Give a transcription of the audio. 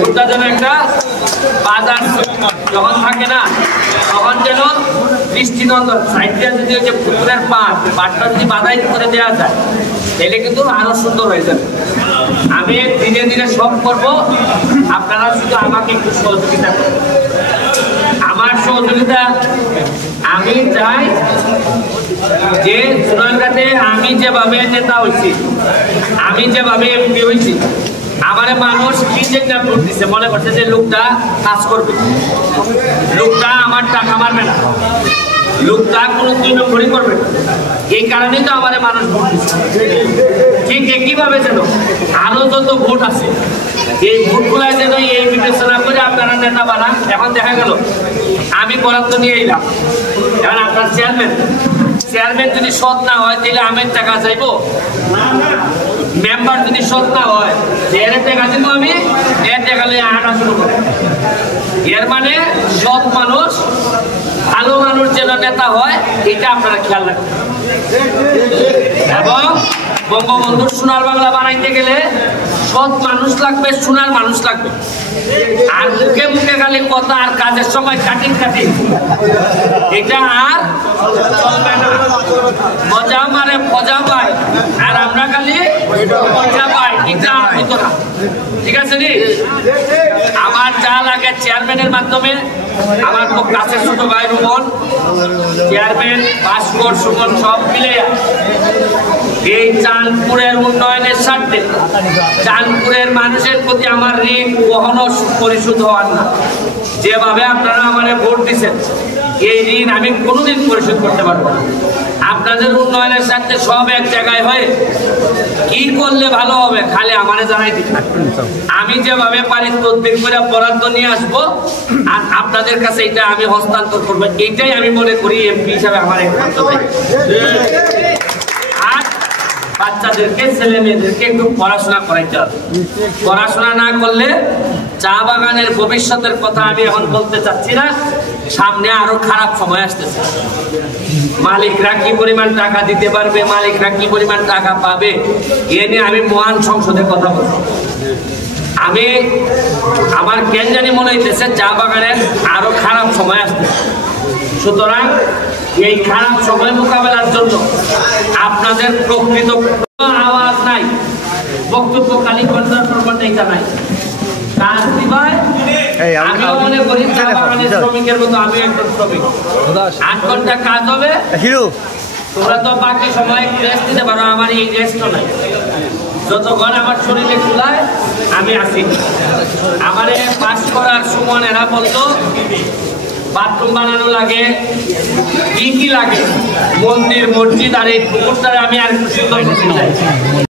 ভোটটা যেন একটা বাজার যখন থাকে না তখন যেন দৃষ্টিনন্দন সাইড দিয়ে যদি ওই যে পুকুরের পাটটা যদি বাধাই করে দেওয়া যায় তাহলে কিন্তু আরো সুন্দর হয়ে যাবে। আমি ধীরে ধীরে সব করব, আপনারা শুধু আমাকে একটু সহযোগিতা করবেন। আমার সহযোগিতা আমি চাই যে সোনারগাঁতে আমি যেভাবে নেতা হয়েছি, আমি যেভাবে এমপি হয়েছি, আমার মানুষ কি যে ভোট দিচ্ছে মনে করছে যে লোকটা কাজ করবে, লোকটা আমার টাকা মারবে না, লোকটা কোনো 2 নম্বরই করবে না। এই কারণেই তো আমার মানুষ ভোট দিচ্ছে। ঠিক একইভাবে যেন আরো যত ভোট আছে এই ভোটগুলা যেন এই বিবেচনা করে আপনারা নেতা বানান। এখন দেখা গেল আমি বরাদ্দ নিয়ে এলাম, এখন আপনার চেয়ারম্যান যদি সৎ না হয় তাহলে আমের টাকা চাইবো, মেম্বার যদি সৎ না হয় এর টাকা দিব, আমি এর টাকা নিয়ে আনা শুরু করবো। এর মানে সৎ মানুষ ভালো মানুষ যেন নেতা হয় এটা আপনারা খেয়াল রাখবেন। এবং বঙ্গবন্ধুর সোনার বাংলা বানাইতে গেলে সৎ মানুষ লাগবে, সোনার মানুষ লাগবে। আর মুখে মুখে খালি কথা আর কাজের সময় কাটিং এটা আর চলবে না। মজা মারে মজা পায় আর আমরা খালি মজা পাই, এটা হতো না। ঠিক আছে নি? আমার যা লাগে চেয়ারম্যানের মাধ্যমে, আমার খুব কাছের ছোট ভাই রুমন, চেয়ারম্যান ভাস্কর, সুমন সব মিলে এই চাঁদপুরের উন্নয়নের স্বার্থে চাঁদপুরের মানুষের প্রতি আমার ঋণ কখনো পরিশোধ হওয়ার না। যেভাবে আপনারা আমাদের ভোট দিচ্ছেন এই ঋণ আমি কোনোদিন পরিশোধ করতে পারবো না। আপনাদের উন্নয়নের স্বার্থে সব এক জায়গায় হয়ে কি করলে ভালো হবে খালি আমারে জানাই দিন। আমি যেভাবে পারি তদবির করে বরাদ্দ নিয়ে আসবো আর আপনাদের কাছে এটা আমি হস্তান্তর করবো। এইটাই আমি মনে করি এমপি হিসাবে আমার একমাত্র দায়িত্ব। আর বাচ্চাদেরকে, ছেলে মেয়েদেরকে একটু পড়াশোনা করাইতে হবে। পড়াশোনা না করলে চা বাগানের ভবিষ্যতের কথা আমি এখন বলতে চাচ্ছি না, সামনে আরো খারাপ সময় আসতেছে। মালিকরা কি পরিমাণ টাকা দিতে পারবে, মালিকরা কি পরিমাণ টাকা পাবে, এ নিয়ে আমি মহান সংসদে কথা বলবো। আমি আমার কেন জানি মনে হইতেছে চা বাগানের আরো খারাপ সময় আসতেছে। সুতরাং এই খারাপ সময় মোকাবেলার জন্য আপনাদের প্রকৃত আওয়াজ নাই, বক্তব্য খালি কন্ট্রোল করতে নাই, কাজ দিবায়। আমিও মনে করি চা বাগানের শ্রমিকের মতো আমি একজন শ্রমিক, 8 ঘন্টা কাজ হবে। তোমরা তো বাকি সময় রেস্ট দিতে পারো, আমার এই রেস্টও নাই। যতক্ষণ আমার শরীরে চুলায় আমি আসি। আমারে পাস করার সময় এরা বলতো বাথরুম বানানো লাগে, কি লাগে, মন্দির মসজিদ আর এই পুকুরটারে আমি আর একটু সুন্দর করতে চাই।